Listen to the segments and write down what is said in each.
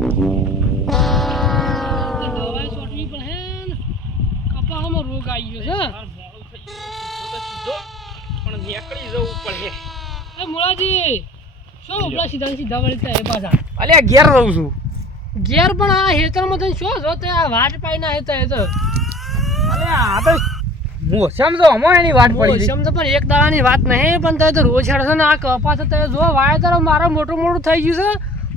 દવાઈ છોટવી પડે ને કપામાં રોગ આવી ગયો છે પણ નીકળી જવું પડે. એ મુળાજી શું ઉપલા સીધા સીધા વળી એ પાછા અલ્યા ઘેર રહું છું. ઘેર પણ આ હેતરમાં થઈને શું જો તે આ વાટ પાઈ ના હેતા તો અલ્યા આ તો મોસમ તો હમો એની વાત પડી છે. મોસમ તો પણ એક દાડાની વાત નહીં પણ તમે તો રોજ હેડશો ને આ કપાસ તો જો વાવેતર મારા મોટું મોટું થઈ ગયું છે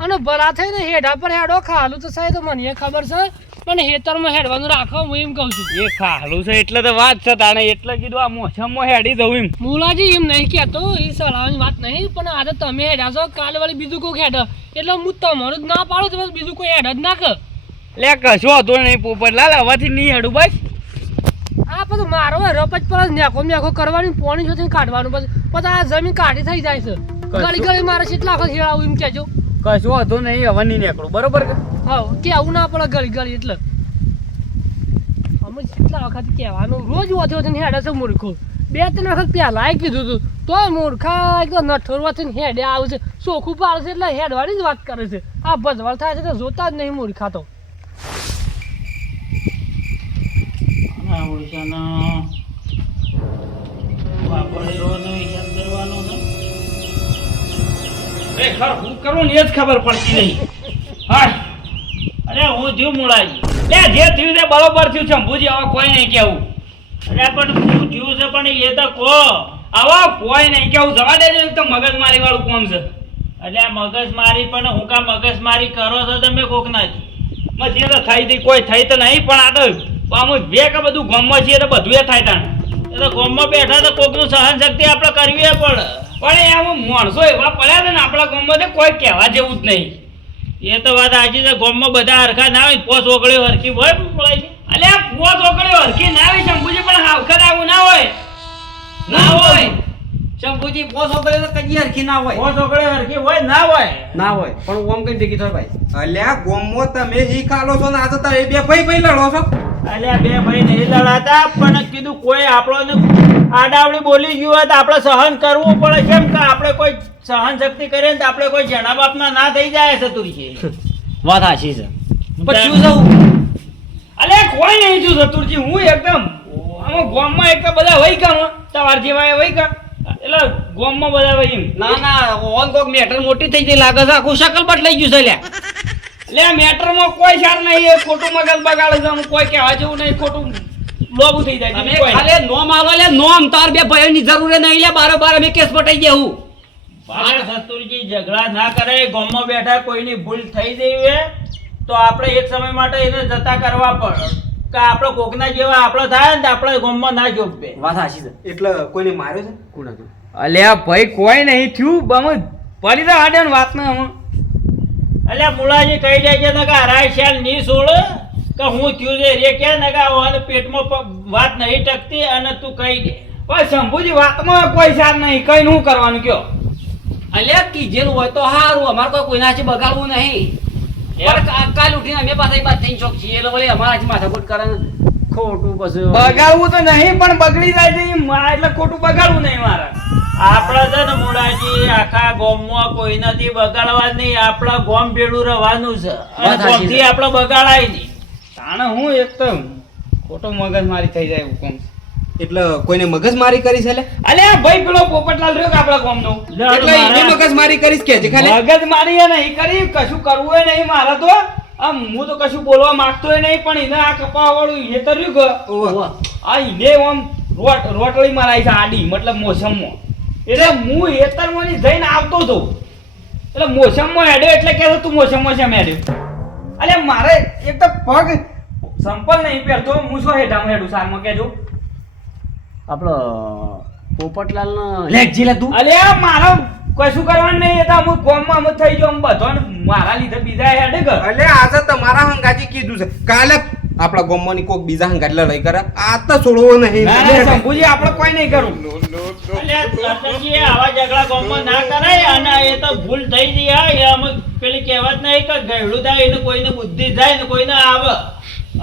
અને ભલા થઈને હેડા પર હેડો ખાલું તો સાહેબ તો મને ખબર છે પણ હેતરમાં હેડવાનું રાખો હું એમ કહું છું. એ ખાલું છે એટલે તો વાત છે તાણે એટલે કીધું આ મોસમમાં હેડી દઉં એમ. મુલાજી એમ નહીં કહેતો એ સલાહની વાત નહીં પણ આજે તમે હેડા છો કાલે વાળી બીજું કોઈ હેડ એટલે હું તમારું જ ના પાડું તો બસ બીજું કોઈ હેડ જ ના કર. લે કશું હતું નહીં પોપટલાલ હવેથી નહીં હેડું બસ. આ બધું મારો રપચ પર નેકો નેકો કરવાની પોણી જોઈને કાઢવાનું બસ પછી આ જમીન કાઢી થઈ જાય છે ગળી ગળી મારે કેટલા વખત હેડાવું એમ કહેજો. કશું હતું નહીં હવે નહીં નીકળું બરોબર કે હા કેવું ના પડે ગળી ગળી એટલે અમે કેટલા વખત કહેવાનું રોજ ઓછો થઈને હેડે છે મૂર્ખો 2-3 વખત પહેલા કીધું હતું તોય મૂર્ખા એકદમ નઠોરવા થઈને હેડે આવે છે ચોખ્ખું પાડે છે એટલે હેડવાની જ વાત કરે છે આ ભજવાળ થાય છે તો જોતા જ નહીં મૂર્ખા તો. હું કરું ને એ જ ખબર પડતી નહીં. હા અરે હું થયું મુળાજી લે જે થયું તે બરોબર થયું છે ભૂજી હવે કોઈ નહીં કેવું. અરે પણ શું થયું છે પણ એ તો કહો આવા કોઈ નહીં કેવું જવા દેજો તો મગજમારી વાળું કોમ છે. એટલે મગજમારી પણ હું કા મગજમારી કરો છો તમે કોક ના મજી તો થઈ હતી કોઈ થઈ તો નહીં પણ આ તો આમ બે કે બધું ગોમમાં છીએ તો બધું એ થાય તાણ એ તો ગોમમાં બેઠા તો કોકનું સહન શક્તિ આપણે કરવી પડે પણ એમ માણસો એવા પડ્યા છે ને આપણા ગોમમાં કોઈ કહેવા જેવું જ નહીં. એ તો વાત સાચી છે ગોમમાં બધા હરખા ના હોય પોસ ઓગળ્યો હરખી હોય અલે પોસ ઓગળ્યો હરખી ના હોય શંભુજી પણ હાવખર આવું ના હોય ના હોય શંભુજી પોસ ઓગળ્યો તો કદી હરખી ના હોય પોસ ઓગળ્યો હરખી હોય ના હોય પણ ઓમ કઈ ભેગી થાય ભાઈ. અલ્યા ગોમમાં તમે ઈ ખાલો છો ને આજે તારે બે ભાઈ લડો છો. અલ્યા બે ભાઈ નહીં લડાતા પણ કીધું કોઈ આપણને આડાવડી બોલી ગયું હોય તો આપણે સહન કરવું પડે કેમ કે આપણે કોઈ સહન શક્તિ કરીએ તો આપણે કોઈ જણા બાપના ના થઈ જાય સતુરી છે. વાત સાચી છે પણ શું અલે કોઈ નહીં છું સતુરજી હું એકદમ આમાં ગોમમાં એક બધા વહી ગયા તમાર જેવા વહી ગયા એટલે ગોમમાં બધા વહી ના ઓન કોક મેટર મોટી થઈ ગઈ લાગે છે આખું શકલ બદલાઈ ગયું છે લે મેટરમાં કોઈ સાર નહીં એ ખોટું મગજ બગાડે છે કોઈ કહેવા જેવું નહીં ખોટું લોબુ થઈ જાય તમે ખાલી નોમ આલો લે નોમ તાર બે ભાઈઓની જરૂર નહીં લે બારોબાર અમે કેસ પટાઈ દેવું. બાર સતુરજી ઝઘડા ના કરે ગામમાં બેઠા કોઈની ભૂલ થઈ જઈએ તો આપણે એક સમય માટે એને જતા કરવા પડે કે આપણે કોકના જેવા આપણો થાય ને આપણે ગામમાં ના જોબે. વાત સાચી છે. એટલે કોઈને માર્યો છે કોના તો અલ્યા ભાઈ કોઈ નહીં થયું બમ પડી તો હાડે વાત ના હું અલ્યા મુલાજી કહી દે છે ને કે હરાય શાલ ની છોડ કે હું થયું છે રે કે ને કે ઓને પેટમાં વાત નહીં ટકતી અને તું કહી દે પણ શંભુજી વાતમાં કોઈ સાર નહીં કઈ શું કરવાનું કયો. અલ્યા કીધેલું હોય તો સારું અમારે કોઈ કોઈના છે બગાડવું નહીં. કાલ ઉઠીને અમે પાછા બાદ થઈને ચોક છીએ એટલે વળી અમારા માથાકૂટ કરે ખોટું પછી બગાડવું તો નહીં પણ બગડી જાય છે એટલે ખોટું બગાડવું નહીં મારે. આપણા છે ને મુડાજી આખા ગામમાં કોઈ નથી બગાડવા નહીં આપણા ગામ ભેડું રહેવાનું છે અને ગામથી આપણે બગાડાય નહીં તાણે હું એકદમ ખોટો મગજ મારી થઈ જાય એવું કોમ. એટલે કોઈને મગજમારી કરી છે લે અલ્યા ભાઈ પેલો પોપટલાલ રહ્યો કે આપણા ગામનો એટલે એની મગજમારી કરીશ કે છે ખાલી મગજમારી એ નહીં કરી કશું કરવું એ નહીં મારે તો આમ હું તો કશું બોલવા માંગતો નહીં પણ એને આ કપા વાળું એ તો રહ્યું આ એને આમ રોટલી મારાય છે આડી મતલબ મોસમમાં એટલે હું હેતરમાંથી જઈને આવતો હતો એટલે મોસમમાં હેડ્યો એટલે કે તું મોસમમાં છે હેડ્યો અલે મારે એક તો પગ સંપલ નહીં પહેરતો હું શું હેઠામાં હેડું સારમાં કેજો આપણો પોપટલાલ લેખજી લે તું અલે મારો કશું કરવાનું નહીં એ તો અમુક ગામમાં અમુક થઈ ગયો બધો મારા લીધે બીજા હેડે કર એટલે આજે તમારા હંગાજી કીધું છે કાલે આપણા ગામમાંની કોક બીજા હંગાજી લડાઈ કરે આ તો છોડવો નહીં. શંભુજી આપણે કોઈ નહીં કરું આવા ઝઘડા ગામમાં ના કરાય અને એ તો ભૂલ થઈ જાય અમે પેલી કહેવત નહીં કે ગયડું થાય એને કોઈને બુદ્ધિ જાય ને કોઈને આવે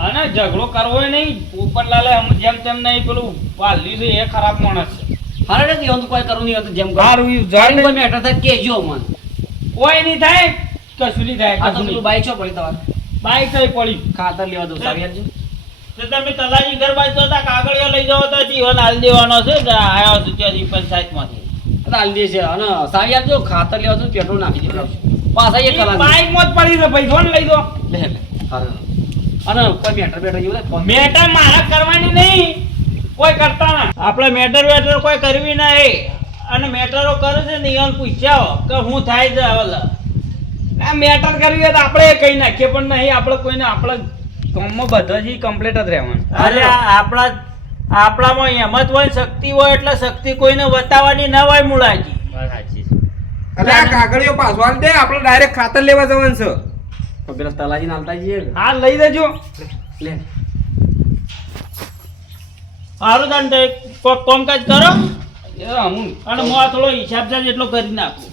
અને ઝઘડો કરવો નહીં. પોપટલાલે જેમ તેમ નહીં પેલું વાલ્યું છે એ ખરાબ માણસ છે. હારે નથી હું કોઈ કરું નહીં જેમ સારું કોઈ મેટર થાય કેજો મને કોઈ નહીં થાય કશું નહીં થાય, આ તો કશું પેલું નહીં. બાઈક છો પડી તમારે બાઈક થઈ પડી. ખાતર લેવા દો સાવિયાજી. તો તમે તલાજી ઘર બાજુ તો હતા, કાગળિયો લઈ જાઓ તો જીવન હાલ દેવાનો છે તો આવ્યો છું ત્યાંથી પંચાયતમાંથી. હાલ દે છે અને સાવિયાર જો ખાતર લેવા દો પેટ્રોલ નાખી દેવડાવ પાછા એક કલાક બાઈકમાં જ પડી છે ભાઈ, જોન લઈ દો. લે લે હારું. અને કોઈ મેટર બેટર જેવું લાગે? મેટર મારા કરવાની નહીં, કોઈ કરતા ના. આપણે મેટર વેટર કોઈ કરવી નહીં. અને મેટરો કરે છે ને ઈવન પૂછ્યા કે હું થાય છે હવે. આ મેટર કરવી હોય તો આપણે કઈ નાખીએ પણ નહીં. આપણે કોઈને આપણા ગામમાં બધા જ કમ્પ્લીટ જ રહેવાનું. અરે આપણામાં હિંમત હોય શક્તિ હોય એટલે શક્તિ કોઈને બતાવવાની ના હોય મુળાજી. અરે આ કાગળિયો પાછો આલ દે, આપણે ડાયરેક્ટ ખાતર લેવા જવાનું છે. તો પેલા તલાજી નાલતા જઈએ હા લઈ દેજો. લે સારું તાન તે કોક કામકાજ કરો એ અમુન અને હું આ થોડો હિસાબ છે એટલો કરી નાખું.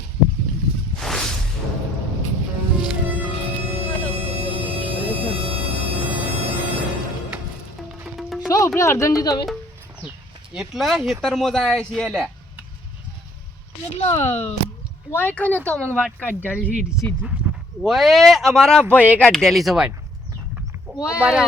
શું ઉપરે અર્જનજી તમે એટલે હેતરમાં જ આયા છીએ લ્યા. એટલે વાય કને તમને વાત કાઢી સીધી સીધી ઓય અમારા ભાઈ કાઢેલી સવાટ ઓય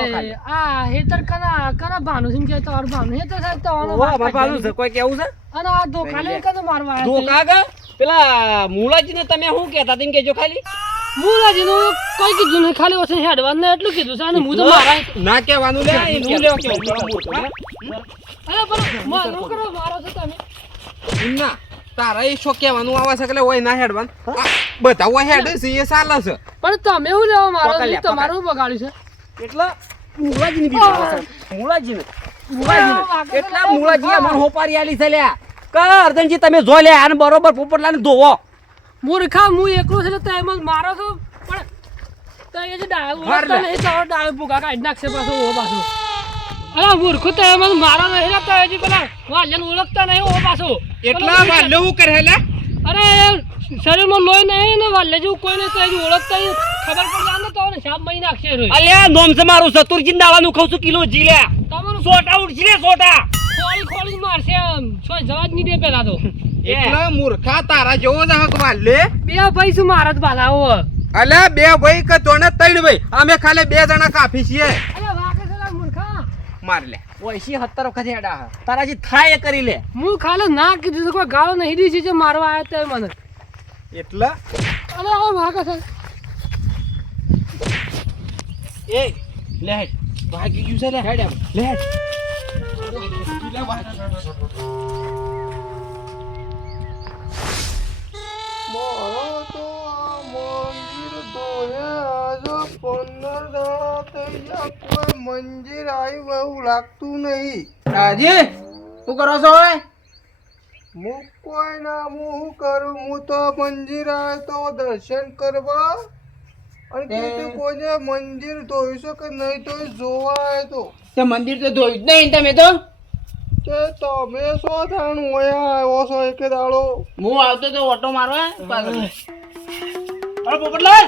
આ હેતર કના કના ભાનુ સિંહ કે તમારું ભાનુ હેતર સાહેબ તો આનો વાત કાઢી. છે કોઈ કેવું છે અને આ ધોખા લઈને કને મારવા આયા છે? ધોકા કા પેલા મુલાજીને તમે શું કહેતા તેમ કેજો ખાલી મુલાજીનું કોઈ કીધું નહીં, ખાલી ઓછે હેડવાન ને એટલું કીધું છે અને હું તો મારા ના કહેવાનું લે, એનું લેવા કેવું. અરે પણ મારો કરો મારો છો તમે ના તારા એ શું કહેવાનું આવે છે એટલે ઓય ના હેડવાનું. આ બધા ઓય હેડે છે એ ચાલે છે. પણ તમે શું લેવા મારો પકડ લે, છો? તમારું બગાડ્યું છે એટલે મુલાજીની બી વાત છે. મુલાજીને એટલા મુલાજી અમને હોપારી આલી છે લ્યા કા અર્જનજી તમે જો લે આને બરોબર પોપટલાને ધોવો મૂર્ખા હું એકલો છે તો એમ જ મારો છો પણ તો એ જે ડાળ ઓળખતા નહીં તો ડાળ ભૂગા કાઢી નાખશે પાછો ઓ પાછો. અરે મૂર્ખો તો એમ જ મારો નહીં ને તો હજી પેલા વાલ્યને ઓળખતા નહીં ઓ પાછો. એટલા વાલે હું કરે લે. અરે શરીરમાં લોહી નહીં ને વાલ્ય જેવું કોઈ નહીં તો હજી ઓળખતા નહીં. ખબર પડી જાય ને તો એને સાપ મહી નાખશે રોય. અલ્યા નોમ છે મારું સતુરજી દાવાનું ખાઉં છું કિલો જી લે તમારું સોટા ઉડજી લે સોટા ખોળી ખોળી મારશે આમ છો જવા જ નહીં દે પેલા તો. એટલા મૂર્ખા તારા જેવો જ હક વાલે. બે ભાઈ શું મારા જ બાલાવો. અલે બે ભાઈ કે તોને ત્રણ ભાઈ, અમે ખાલી બે જણા કાફી છીએ. અરે વાકે છે લા મૂર્ખા. માર લે. ઓયસી 70 વખત હેડા તારાજી થાય એ કરી લે હું ખાલી ના કીધું તો કોઈ ગાળો નહીં દીધી છે મારવા આવ્યા તે મને. એટલા અરે આ વાકે છે એ લે હેડ. ભાગી ગયું છે લે હેડ એમ. લે હેડ. લે ભાગી. મારો તો આ મંદિર ધોયા આજે 15 દાડા થઈ ગયા, કોઈ મંદિર આવ્યું એવું લાગતું નહીં. રાજી શું કરો છો ઓય? હું કોઈ ના હું શું કરું, હું તો મંદિર આવ્યો તો દર્શન કરવા અને કીધું કોઈને મંદિર ધોયું છે કે નહીં તો જોવા આવ્યો તો. તે મંદિર તો ધોયું જ નહીં તમે તો. કે તમે શું થાણું હોય આવ્યો છો એક દાડો? હું આવતો તો ઓટો મારવા પાછળ. અરે પોપટલાલ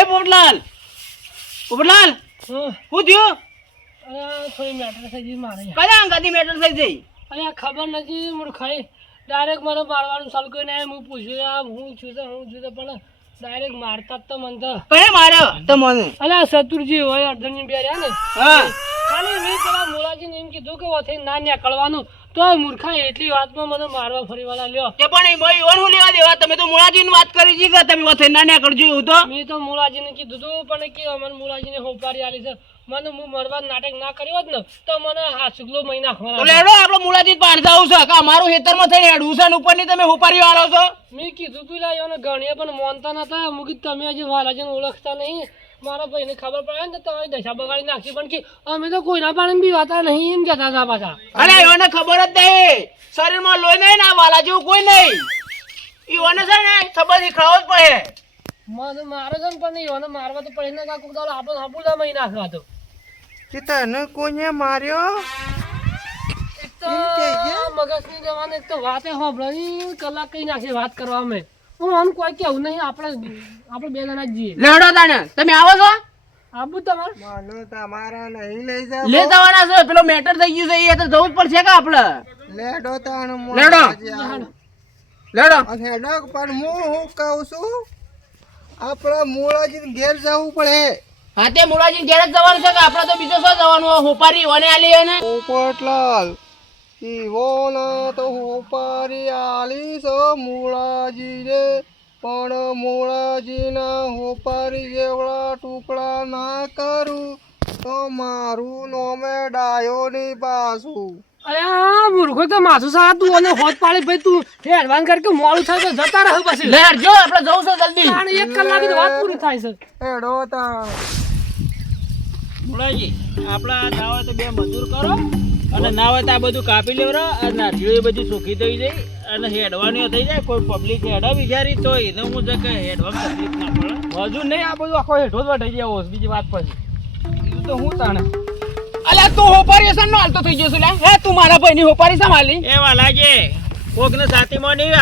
એ પોપટલાલ પોપટલાલ હા. શું થયું અરે આ થોડી મેટર થઈ ગઈ મારે. કયા અંગાથી મેટર થઈ જઈ અરે આ ખબર નથી મૂર્ખાઈ ડાયરેક્ટ મને મારવાનું ચાલુ કરીને હું પૂછ્યું આ હું છું તો હું છું તો પણ ડાયરેક્ટ મારતા જ તો મને તો. કયા માર્યો તમને અરે આ શત્રુજી હોય અર્જુનજી બે રહ્યા ને હા ખાલી મેં પેલા મોલાજીને એમ કીધું કે ઓથી ના નીકળવાનું તો મૂર્ખા એટલી વાતમાં મને મારવા ફરીવાળા લ્યો. તે પણ એમાં ઈવન લેવા દેવા તમે તો મુળાજીની વાત કરી છે કે તમે વથે ના નીકળજો એવું તો મેં તો મોલાજીને કીધું હતું પણ કે મને મોલાજીને હોપારી આલી છે. મને હું મરવા નાટક ના કર્યો હોત ને તો મને હા સુગલો મહી તો નાખવાના. લેડો આપણે મુળાજી પાડ જાવ છે કે અમારું ખેતરમાં થઈને હેડવું છે ને ઉપરની તમે હોપારી વાળો છો મેં કીધું તું લાયો ને ગણીએ પણ માનતા નતા. મુકી તમે હજી વાલાજીને ઓળખતા નહીં. મારા ભાઈને ખબર પડે ને તો તમારી દશા બગાડી નાખી પણ કે અમે તો કોઈના પાણી બી વાતા નહીં એમ કહેતા હતા પાછા. અરે એને ખબર જ નહીં શરીરમાં લોહી નહીં ના વાલા જેવું કોઈ નહીં ઈવોને છે ને સંબંધી ખરાબ જ પડે મને મારે છે ને પણ નહીં એને મારવા તો પડે ને કાંક દાડો આપણે હાપુડા મહી નાખવા તો. કે તને કોઈને માર્યો? એક તો મગજની જવાની એક તો વાતે સાંભળવાની કલાક કઈ નાખી વાત કરવા અમે. હું આમ કોઈ કેવું નહીં આપણે બે જણા જ જઈએ. લેડો તાને તમે આવો છો આબુ તમારે માનો તમારા નહીં લઈ જાવ. લે જવાના છે પેલો મેટર થઈ ગયું છે એ તો જવું જ પડશે કે આપણે લેડો તાણ લેડો. મોલાજી આવો. લેડો. અને હેડો પણ હું કહું છું આપણા મોળાજી ઘેર જવું પડે. હા તે મુલાજી ઘેર જ જવાનું છે કે આપણે તો બીજો શું જવાનું હોપારી ઓને આલી એને પોપટલાલ ઈવોના તો હોપારી આલી છે મોળાજીને, પણ મોળાજીના હોપારી જેવડા ટુકડા ના કરું તો મારું નોમે ડાયો ની પાછું. અરે આ મૂર્ખો તો માથું સા તું અને હોત પાડી ભાઈ તું હે એડવાન્સ કર કે મોડું થાય તો જતા રહે પછી લે જો આપણે જવું છે જલ્દી તાણે 1 કલાક જ વાત પૂરી થાય છે. એડો તા મુળાજી આપણા ના હોય તો બે મજૂર કરો અને ના હોય તો આ બધું કાપી લેવરો અને નાઠીઓ બધી સુખી થઈ જાય અને હેડવાની થઈ જાય. કોઈ પબ્લિક હેડો વિચારી તો એને હું જે કે હેડવા તકલીફ ના પડે. મજૂર નહીં આ બધું આખો હેઠો જ વટાઈ જાય. બીજી વાત પછી બીજું તો હું તાણે અલ્યા તું હોપારી સન નો હાલતો થઈ જશે લે હે તું મારા ભાઈની હોપારી સંભાળી એ વાલાજી કોકને સાતીમાં નહીં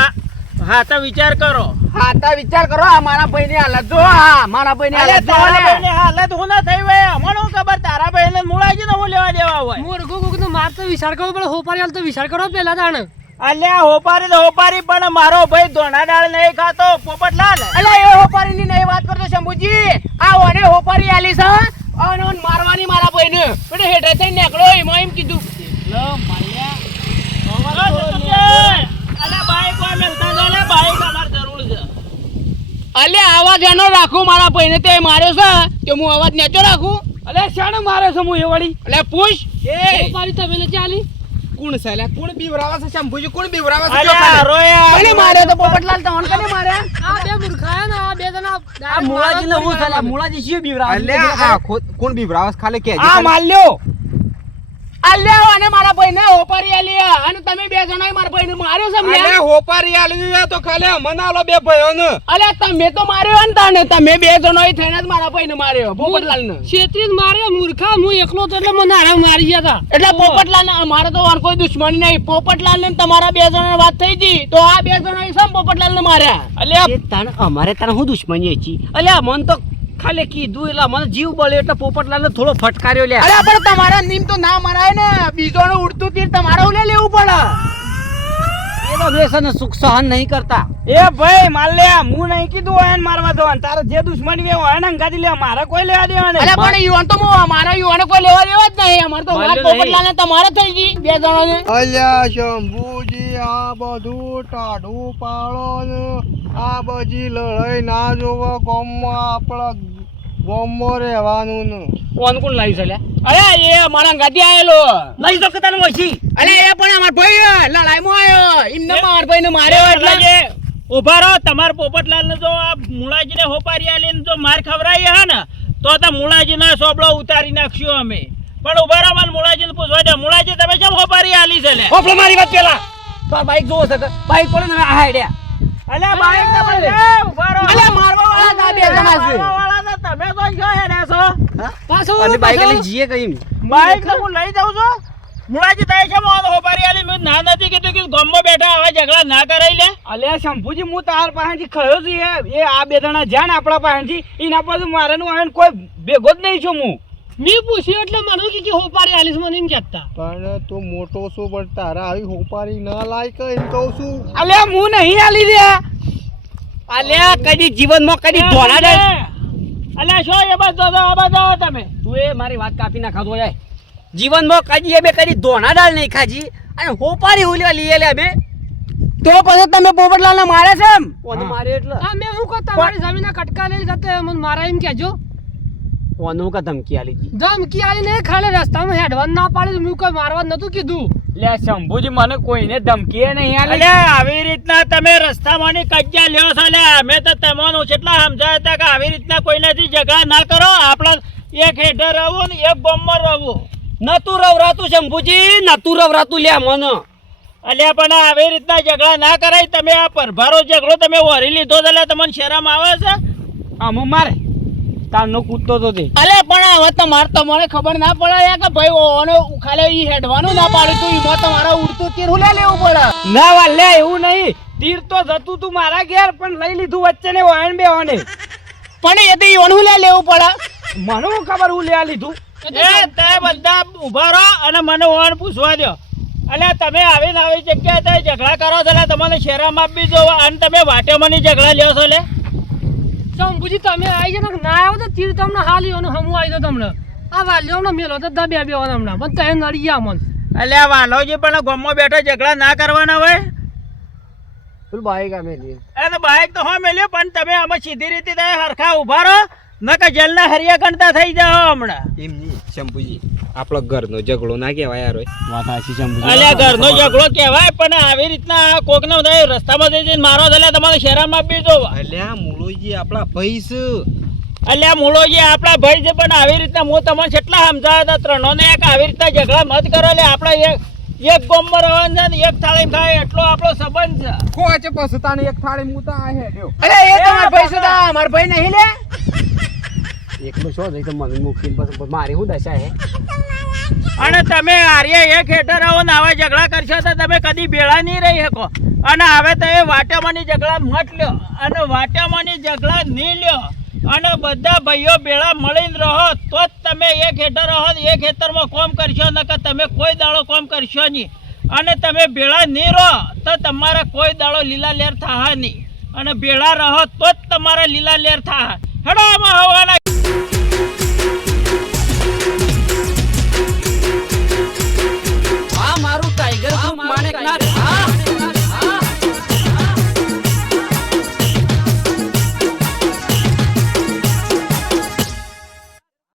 હા તો વિચાર કરો. હા તા વિચાર કરો આ મારા ભાઈની હાલત જો હા મારા ભાઈની અરે હાલત તારા ભાઈને હાલત હું ના થઈ હોય અમને હું ખબર તારા ભાઈને મુળાજી ને હું લેવા દેવા હોય. મૂર્ખો કોક તો માર તો વિચાર કરવો પડે હોપારી હાલ તો વિચાર કરો પેલા તાણે અલ્યા હોપારી તો હોપારી પણ મારો ભાઈ ધોણા દાળ નહીં ખાતો પોપટલાલ. અલ્યા એ હોપારીની નહીં વાત કરતો શંભુજી આ ઓને હોપારી આલી છે અને ઓન મારવાની મારા ભાઈને પણ હેઠે થઈને નીકળો એમાં એમ કીધું લો માલ્યા અલ્યા બાઈક કોઈ મેલતા ન લે બાઈક અમાર જરૂર છે. અલ્યા અવાજ એનો રાખું મારા ભાઈને તે માર્યો છે કે હું અવાજ નેચો રાખું અલ્યા શાણે મારે છે હું એ વળી અલ્યા પૂછ હોપારી તમે નથી આલી કોણ છે લ્યા? કોણ બીવરાવા છે શંભુજી? કોણ બીવરાવા છે? અલ્યા રોયા કોને માર્યો તો પોપટલાલ તમને કોને માર્યા આ બે મૂર્ખાયા ને આ બે જણા આ મુળાજીને હું થલા મુળાજી શી બીવરા અલ્યા આ કોણ બીવરાવા છે? ખાલી કહેજે. આ માલ્યો અલ્યા અને મારા ભાઈને હોપારી આલી અને તમે બે જણાએ મારા ભાઈને માર્યો છે અલ્યા અલ્યા હોપારી આલી છે તો ખાલી અમને આલો બે ભાઈઓને. અલ્યા તમે તો માર્યો ને તાને તમે બે જણાએ થઈને જ મારા ભાઈને માર્યો પોપટલાલને છેત્રી મારે મૂર્ખા હું એકલો તો એટલે મને હારા મારી ગયા હતા. એટલે પોપટલાલ અમારે તો વાર કોઈ દુશ્મની નહીં પોપટલાલ ને તમારા બે જણાની વાત થઈ હતી તો આ બે જણાએ સમ પોપટલાલ ને માર્યા અલ્યા અમારે તાને હું દુશ્મની હતી અલ્યા મન તો ખાલી કીધું એટલે મને જીવ બળ્યો એટલે પોપટલાલ ને થોડો ફટકાર્યો લે અરે પણ તમારા નીમ તો ના મરાય ને બીજોને ઉડતું તીર તમારે ઉલે લેવું પડે એ તો બેસન સુખ સહન નહીં કરતા એ ભાઈ માલ્યા હું નહીં કીધું હોય ને મારવા જવાનું. તારે જે દુશ્મની વે હોય ને અંગાથી લે મારે કોઈ લેવા દેવા નહીં. અરે પણ યુવાન તો મારા યુવાને કોઈ લેવા દેવા જ નહીં અમારે તો વાત પોપટલાલ ને તમારે થઈ ગઈ બે જણાને અલ્યા શંભુજી આ બધું ટાઢું પાડો ને આ બધી લડાઈ ના જોવો. ગામમાં આપણા ગામમાં રહેવાનું ને કોણ કોણ લાવી છે લે અરે એ મારા ગાડી આયેલો લઈ તો કે તને વસી અરે એ પણ અમાર ભાઈ લડાઈમાં આયો એમને માર ભાઈને માર્યો એટલે ઉભા રહો. તમારે પોપટલાલ ને જો આ મુળાજી ને હોપારી આલીને જો માર ખવરાઈએ હે ને તો મુળાજી ના સોબળો ઉતારી નાખશું અમે. પણ ઉભા રહો મને મુળાજી ને પૂછવા દે. મુળાજી તમે કેમ હોપારી આલી છે લે? હોપલો મારી વાત પેલા તો બાઈક જોવો છે કે બાઈક પડે ને આ હાડ્યા અલ્યા બાઈક તો મને ઉભા રહો. અલ્યા મારવા વાળા આ બે જણા છે મારવા વાળા તો તમે તો જો હેડે છો. પાછો અને બાઈક પાછો. લઈ જીએ કઈ બાઈક તો હું લઈ જાઉં છું. મુળાજી તમે કેમ હોપારી આલી? મેં ના નથી કીધું કે ગામમાં બેઠા આવા ઝઘડા ના કરાઈ લે. અલ્યા શંભુજી હું તાર પાસેથી ખયો છું એ આ બે જણા જ્યાં આપણા પાસેથી એના પાસે મારેનું આવે ને કોઈ ભેગો જ નહીં છું હું. મેં પૂછ્યું એટલે મને કે હોપારી આલીસ મને એમ કહેતા. પણ તું મોટો છું પણ તારા આવી હોપારી ના લાય કે એમ કહું છું. અલ્યા હું નહીં આલી રહ્યા. અલ્યા કદી જીવનમાં કદી ધોણા દે અલ્યા શું એ બધો તો આ બધો તમે તું એ મારી વાત કાપી નાખાતો જાય જીવનમાં કદી એ બે કદી ધોણા દાળ નહીં ખાજી અને હોપારી હુલ્યા લીએ લે બે તો પછી તમે પોપટલાલ ને મારે છે એમ કોને મારે એટલે આ મેં હું કહું તમારી જમીનના કટકા લઈ જતા મને મારા એમ કહેજો. કોનું કા ધમકી આલી જી ધમકી આલી નહીં ખાલી રસ્તામાં હેડવાનું ના પાડી મેં કોઈ મારવા નતું કીધું. લે શંભુજી મને કોઈને ધમકી નહીં આલી. અલ્યા આવી રીતના તમે રસ્તામાંની કજ્જા લ્યો છો લે. અમે તો તમને કેટલા સમજાયા હતા કે આવી રીતના કોઈનાથી ઝઘડા ના કરો. આપણા એક હેઠળ રહો ને એક ગામમાં રહો. નતું રવરાતું શંભુજી નતું રવરાતું લે મને અલ્યા પણ આવી રીતના ઝઘડા ના કરાય. તમે આ પરભારો ઝઘડો તમે વરી લીધો તો એટલે તમને શરમ આવે છે? આમ મારે તારનો કૂદતો તો તે. અલે પણ હવે તમારે તમારે ખબર ના પડે કે ભાઈ ઓને ખાલી ઈ હેડવાનું ના પાડ્યું તું એમાં તમારે ઉડતું તીર હુલે લેવું પડે ના વાલે એવું નહીં. તીર તો જતું તું મારા ઘેર પણ લઈ લીધું વચ્ચે ને વાયણ બે વાને. પણ એ તો ઈવન હુલે લેવું પડે મને હું ખબર હું લેવા લીધું. એ તે બધા ઉભા રહો અને મને ઓણ પૂછવા દો. અલ્યા તમે આવીને આવી જગ્યાએ ઝઘડા કરો છો એટલે તમને શરમ આપવી જો અને તમે વાટેમાંની ઝઘડા લ્યો છો લે. શંભુજી તમે આવી જાઓ ને ના આવો તો તીર તમને હાલી અને હમું આવી જાઓ તમને આ વાલ્યો હમણાં મેલો તો દબ્યા બેવાના હમણાં પણ તમે નડી ગયા મન અલ્યા વાલોજી પણ ગામમાં બેઠો ઝઘડા ના કરવાના હોય પેલું બાઈક અમે લઈએ એ તો બાઈક તો હા મેલ્યો પણ તમે આમાં સીધી રીતે તમે હરખા ઉભા રહો નકર જેલના હરિયા ગણતા થઈ જાઓ હમણાં એમ નહીં શંભુજી આપણો ઘરનો ઝઘડો ના કહેવાય યાર વાત સાચી શંભુજી અલ્યા ઘરનો ઝઘડો કહેવાય પણ આવી રીતના કોકને બધા રસ્તામાં જઈને મારો એટલે તમારે શહેરમાં આપી દો અલ્યા મૂળોજી આપણા ભાઈ છે અલ્યા મૂળોજી આપણા ભાઈ છે પણ આવી રીતના હું તમને કેટલા સમજાવ્યા હતા ત્રણોને એક આવી રીતના ઝઘડા મત કરો એટલે આપણે એક ગોમમાં રહેવાનું છે ને એક થાળી ખાય એટલો આપણો સંબંધ છે કોચે પછી તાને એક થાળી હું તો આ હેડ્યો અરે એ તમારો ભાઈ છે અમારો ભાઈ નહીં લે એકલો છો નહીં તો મને મૂકીને પછી મારી શું દશા હે અને તમે આર્ય એક હેઠળ આવો ને આવા ઝઘડા કરશો તો તમે કદી ભેળા નહીં રહી શકો અને હવે તમે વાટામાંની ઝઘડા મત લ્યો અને વાટામાંની ઝઘડા નહીં લ્યો અને બધા ભાઈઓ ભેળા મળીને રહો તો જ તમે એક હેઠળ રહો ને એક ખેતરમાં કોમ કરશો નકર તમે કોઈ દાડો કોમ કરશો નહીં અને તમે ભેળા નહીં રહો તો તમારે કોઈ દાડો લીલા લેર થાહા નહીં અને ભેળા રહો તો જ તમારે લીલા લેર થાહા હેડો આમાં હવાના